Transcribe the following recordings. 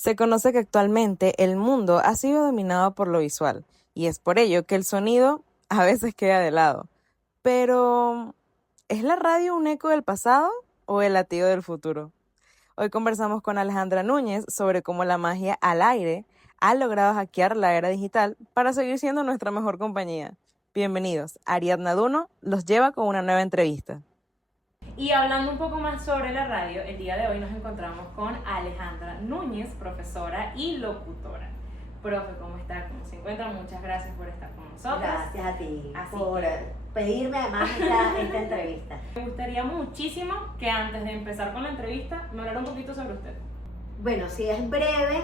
Se conoce que actualmente el mundo ha sido dominado por lo visual y es por ello que el sonido a veces queda de lado. Pero, ¿es la radio un eco del pasado o el latido del futuro? Hoy conversamos con Alejandra Núñez sobre cómo la magia al aire ha logrado hackear la era digital para seguir siendo nuestra mejor compañía. Bienvenidos, Ariadna Duno los lleva con una nueva entrevista. Y hablando un poco más sobre la radio, el día de hoy nos encontramos con Alejandra Núñez, profesora y locutora. Profe, ¿cómo está? ¿Cómo se encuentra? Muchas gracias por estar con nosotros. Gracias a ti Así por que pedirme además esta entrevista. me gustaría muchísimo que antes de empezar con la entrevista me hablara un poquito sobre usted. Bueno, si es breve,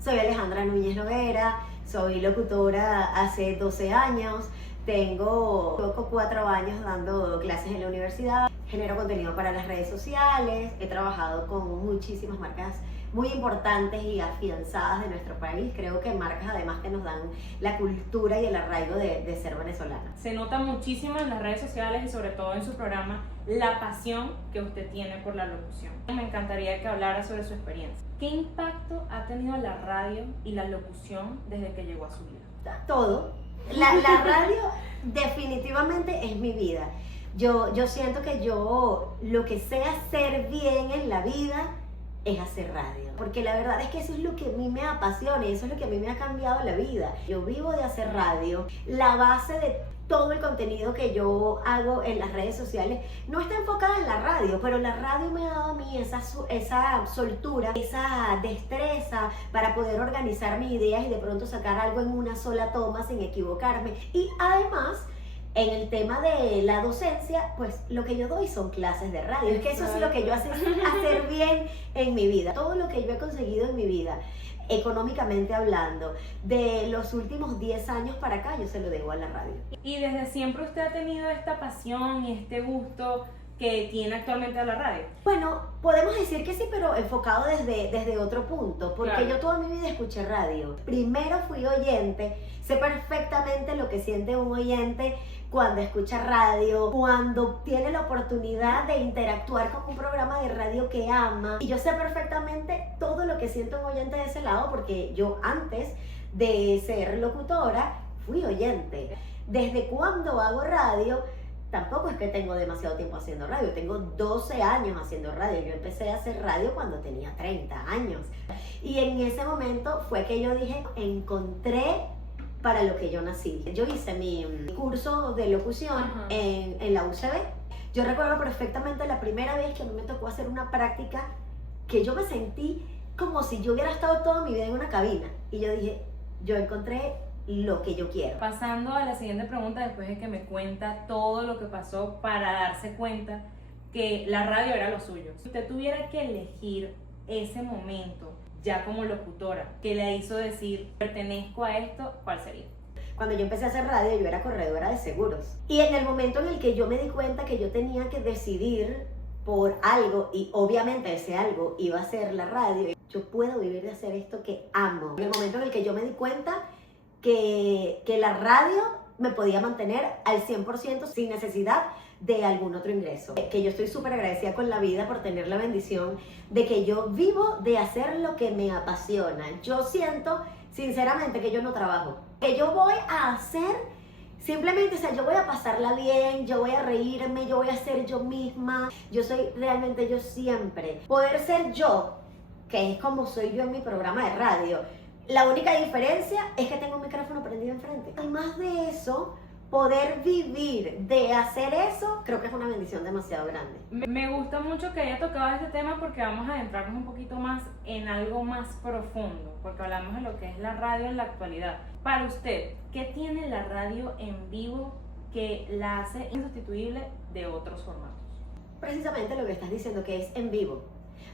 soy Alejandra Núñez Noguera, soy locutora hace 12 años, tengo 4 años dando clases en la universidad, genero contenido para las redes sociales, he trabajado con muchísimas marcas muy importantes y afianzadas de nuestro país, creo que marcas además que nos dan la cultura y el arraigo de ser venezolana. Se nota muchísimo en las redes sociales y sobre todo en su programa la pasión que usted tiene por la locución. Me encantaría que hablara sobre su experiencia. ¿Qué impacto ha tenido la radio y la locución desde que llegó a su vida? Todo. La radio definitivamente es mi vida. Yo siento que yo lo que sé hacer bien en la vida es hacer radio, porque la verdad es que eso es lo que a mí me apasiona y eso es lo que a mí me ha cambiado la vida. Yo vivo de hacer radio. La base de todo el contenido que yo hago en las redes sociales no está enfocada en la radio, pero la radio me ha dado a mí esa soltura, esa destreza para poder organizar mis ideas y de pronto sacar algo en una sola toma sin equivocarme. Y además, en el tema de la docencia, pues lo que yo doy son clases de radio. Es que eso es lo que yo hacer bien en mi vida. Todo lo que yo he conseguido en mi vida, económicamente hablando, de los últimos 10 años para acá, yo se lo debo a la radio. Y desde siempre usted ha tenido esta pasión y este gusto que tiene actualmente a la radio. Bueno, podemos decir que sí, pero enfocado desde otro punto, porque Claro. yo toda mi vida escuché radio. Primero fui oyente, sé perfectamente lo que siente un oyente cuando escucha radio, cuando tiene la oportunidad de interactuar con un programa de radio que ama. Y yo sé perfectamente todo lo que siente un oyente de ese lado, porque yo antes de ser locutora fui oyente. Desde cuando hago radio, tampoco es que tengo demasiado tiempo haciendo radio, tengo 12 años haciendo radio. Yo empecé a hacer radio cuando tenía 30 años. Y en ese momento fue que yo dije, encontré para lo que yo nací. Yo hice mi curso de locución en la UCB. Yo recuerdo perfectamente la primera vez que a mí me tocó hacer una práctica que yo me sentí como si yo hubiera estado toda mi vida en una cabina. Y yo dije, yo encontré lo que yo quiero. Pasando a la siguiente pregunta, después de que me cuenta todo lo que pasó para darse cuenta que la radio era lo suyo. Si usted tuviera que elegir ese momento ya como locutora que le hizo decir pertenezco a esto, ¿cuál sería? Cuando yo empecé a hacer radio, yo era corredora de seguros. Y en el momento en el que yo me di cuenta que yo tenía que decidir por algo, y obviamente ese algo iba a ser la radio, yo puedo vivir de hacer esto que amo. En el momento en el que yo me di cuenta que la radio me podía mantener al 100% sin necesidad de algún otro ingreso. Que yo estoy súper agradecida con la vida por tener la bendición de que yo vivo de hacer lo que me apasiona. Yo siento sinceramente que yo no trabajo, que yo voy a hacer simplemente, o sea, yo voy a pasarla bien, yo voy a reírme, yo voy a ser yo misma. Yo soy realmente yo siempre. Poder ser yo, que es como soy yo en mi programa de radio. La única diferencia es que tengo un micrófono prendido enfrente. Además de eso, poder vivir de hacer eso, creo que es una bendición demasiado grande. Me gusta mucho que haya tocado este tema porque vamos a adentrarnos un poquito más en algo más profundo, porque hablamos de lo que es la radio en la actualidad. Para usted, ¿qué tiene la radio en vivo que la hace insustituible de otros formatos? Precisamente lo que estás diciendo, que es en vivo.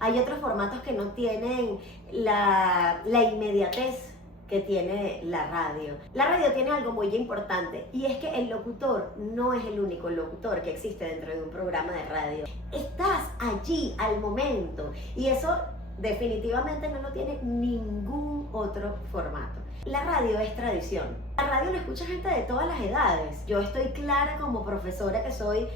Hay otros formatos que no tienen la inmediatez que tiene la radio. La radio tiene algo muy importante y es que el locutor no es el único locutor que existe dentro de un programa de radio. Estás allí al momento y eso definitivamente no lo tiene ningún otro formato. La radio es tradición. La radio lo escucha gente de todas las edades. Yo estoy clara como profesora que soy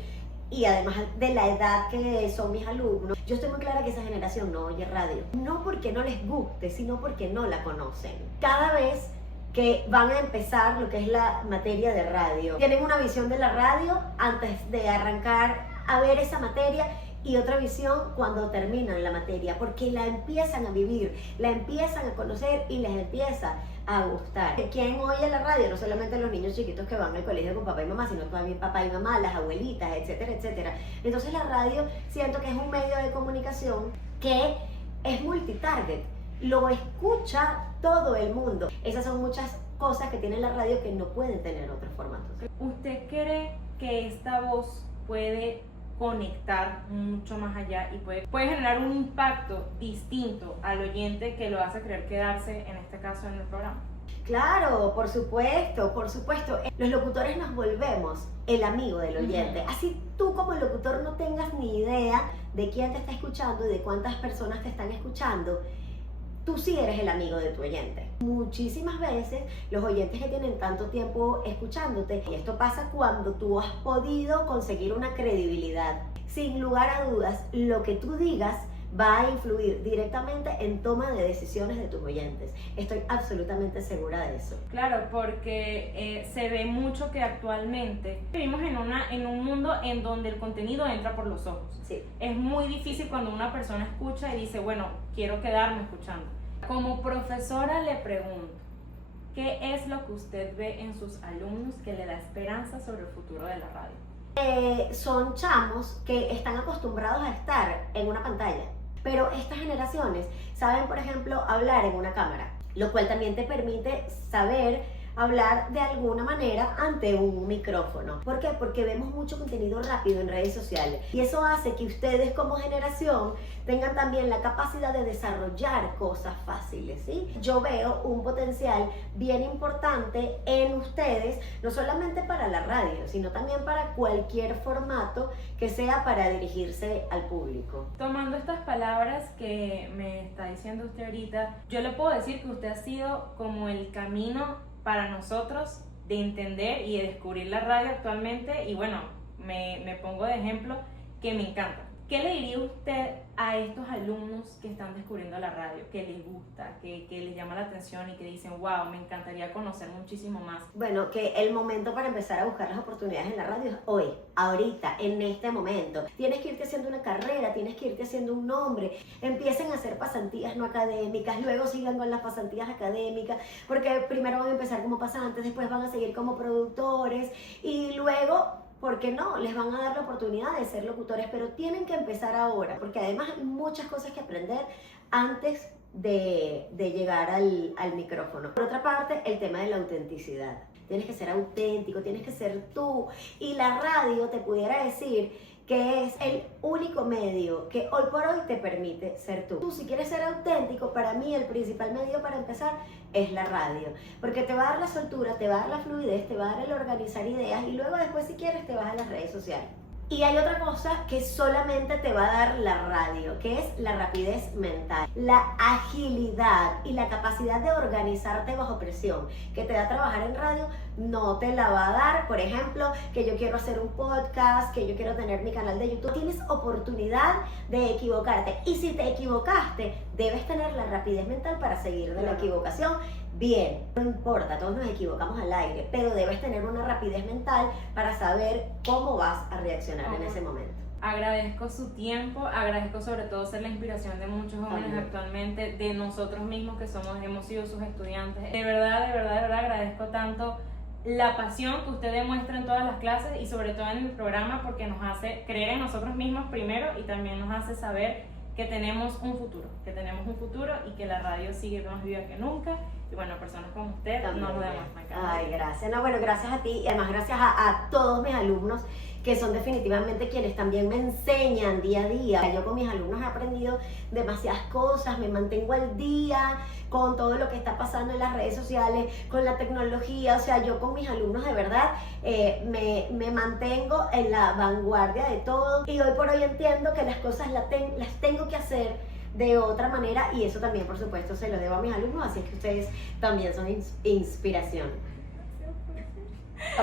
y además de la edad que son mis alumnos, yo estoy muy clara que esa generación no oye radio. No porque no les guste, sino porque no la conocen. Cada vez que van a empezar lo que es la materia de radio, tienen una visión de la radio antes de arrancar a ver esa materia y otra visión cuando terminan la materia, porque la empiezan a vivir, la empiezan a conocer y les empieza a gustar. ¿Quién oye la radio? No solamente los niños chiquitos que van al colegio con papá y mamá, sino también papá y mamá, las abuelitas, etcétera, etcétera. Entonces la radio siento que es un medio de comunicación que es multitarget, lo escucha todo el mundo. Esas son muchas cosas que tiene la radio que no pueden tener otros formatos. ¿Usted cree que esta voz puede conectar mucho más allá y puede generar un impacto distinto al oyente que lo hace querer quedarse, en este caso, en el programa? Claro, por supuesto, por supuesto. Los locutores nos volvemos el amigo del oyente. Así tú como locutor no tengas ni idea de quién te está escuchando y de cuántas personas te están escuchando, tú sí eres el amigo de tu oyente. Muchísimas veces los oyentes que tienen tanto tiempo escuchándote, y esto pasa cuando tú has podido conseguir una credibilidad. Sin lugar a dudas, lo que tú digas va a influir directamente en toma de decisiones de tus oyentes. Estoy absolutamente segura de eso. Claro, porque se ve mucho que actualmente vivimos en un mundo en donde el contenido entra por los ojos. Sí. Es muy difícil cuando una persona escucha y dice, bueno, quiero quedarme escuchando. Como profesora le pregunto, ¿qué es lo que usted ve en sus alumnos que le da esperanza sobre el futuro de la radio? Son chamos que están acostumbrados a estar en una pantalla, pero estas generaciones saben, por ejemplo, hablar en una cámara, lo cual también te permite saber hablar de alguna manera ante un micrófono. ¿Por qué? Porque vemos mucho contenido rápido en redes sociales y eso hace que ustedes como generación tengan también la capacidad de desarrollar cosas fáciles, ¿sí? Yo veo un potencial bien importante en ustedes, no solamente para la radio, sino también para cualquier formato que sea para dirigirse al público. Tomando estas palabras que me está diciendo usted ahorita, yo le puedo decir que usted ha sido como el camino para nosotros de entender y de descubrir la radio actualmente, y bueno, me pongo de ejemplo que me encanta. ¿Qué le diría usted a estos alumnos que están descubriendo la radio, que les gusta, que les llama la atención y que dicen, wow, me encantaría conocer muchísimo más? Bueno, que el momento para empezar a buscar las oportunidades en la radio es hoy, ahorita, en este momento. Tienes que irte haciendo una carrera, tienes que irte haciendo un nombre. Empiecen a hacer pasantías no académicas, luego sigan con las pasantías académicas, porque primero van a empezar como pasantes, después van a seguir como productores y luego, ¿por qué no? Les van a dar la oportunidad de ser locutores, pero tienen que empezar ahora, porque además hay muchas cosas que aprender antes de llegar al micrófono. Por otra parte, el tema de la autenticidad. Tienes que ser auténtico, tienes que ser tú. Y la radio te pudiera decir que es el único medio que hoy por hoy te permite ser tú. Tú, si quieres ser auténtico, para mí el principal medio para empezar es la radio, porque te va a dar la soltura, te va a dar la fluidez, te va a dar el organizar ideas y luego después si quieres te vas a las redes sociales. Y hay otra cosa que solamente te va a dar la radio, que es la rapidez mental, la agilidad y la capacidad de organizarte bajo presión que te da trabajar en radio. No te la va a dar, por ejemplo, que yo quiero hacer un podcast, que yo quiero tener mi canal de YouTube. Tienes oportunidad de equivocarte y si te equivocaste, debes tener la rapidez mental para seguir de la equivocación. Bien, no importa, todos nos equivocamos al aire, pero debes tener una rapidez mental para saber cómo vas a reaccionar en ese momento. Agradezco su tiempo, agradezco sobre todo ser la inspiración de muchos jóvenes actualmente, de nosotros mismos que hemos sido sus estudiantes. De verdad, agradezco tanto la pasión que usted demuestra en todas las clases y sobre todo en el programa, porque nos hace creer en nosotros mismos primero y también nos hace saber que tenemos un futuro y que la radio sigue más viva que nunca. Y bueno, personas como usted también nos lo demuestran. Ay, gracias. No, bueno, gracias a ti y además gracias a todos mis alumnos que son definitivamente quienes también me enseñan día a día. Yo con mis alumnos he aprendido demasiadas cosas, me mantengo al día con todo lo que está pasando en las redes sociales, con la tecnología. O sea, yo con mis alumnos de verdad me mantengo en la vanguardia de todo y hoy por hoy entiendo que las cosas las tengo que hacer de otra manera y eso también, por supuesto, se lo debo a mis alumnos, así es que ustedes también son inspiración.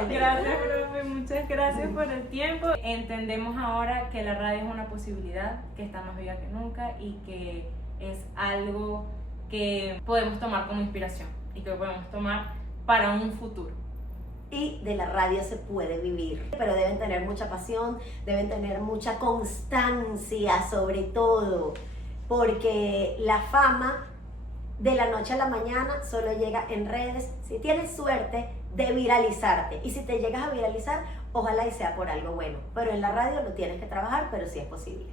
Gracias, profe, muchas gracias por el tiempo. Entendemos ahora que la radio es una posibilidad, que está más viva que nunca y que es algo que podemos tomar como inspiración y que podemos tomar para un futuro. Y de la radio se puede vivir, pero deben tener mucha pasión, deben tener mucha constancia sobre todo, porque la fama de la noche a la mañana solo llega en redes, si tienes suerte de viralizarte, y si te llegas a viralizar, ojalá y sea por algo bueno, pero en la radio lo tienes que trabajar, pero sí es posible.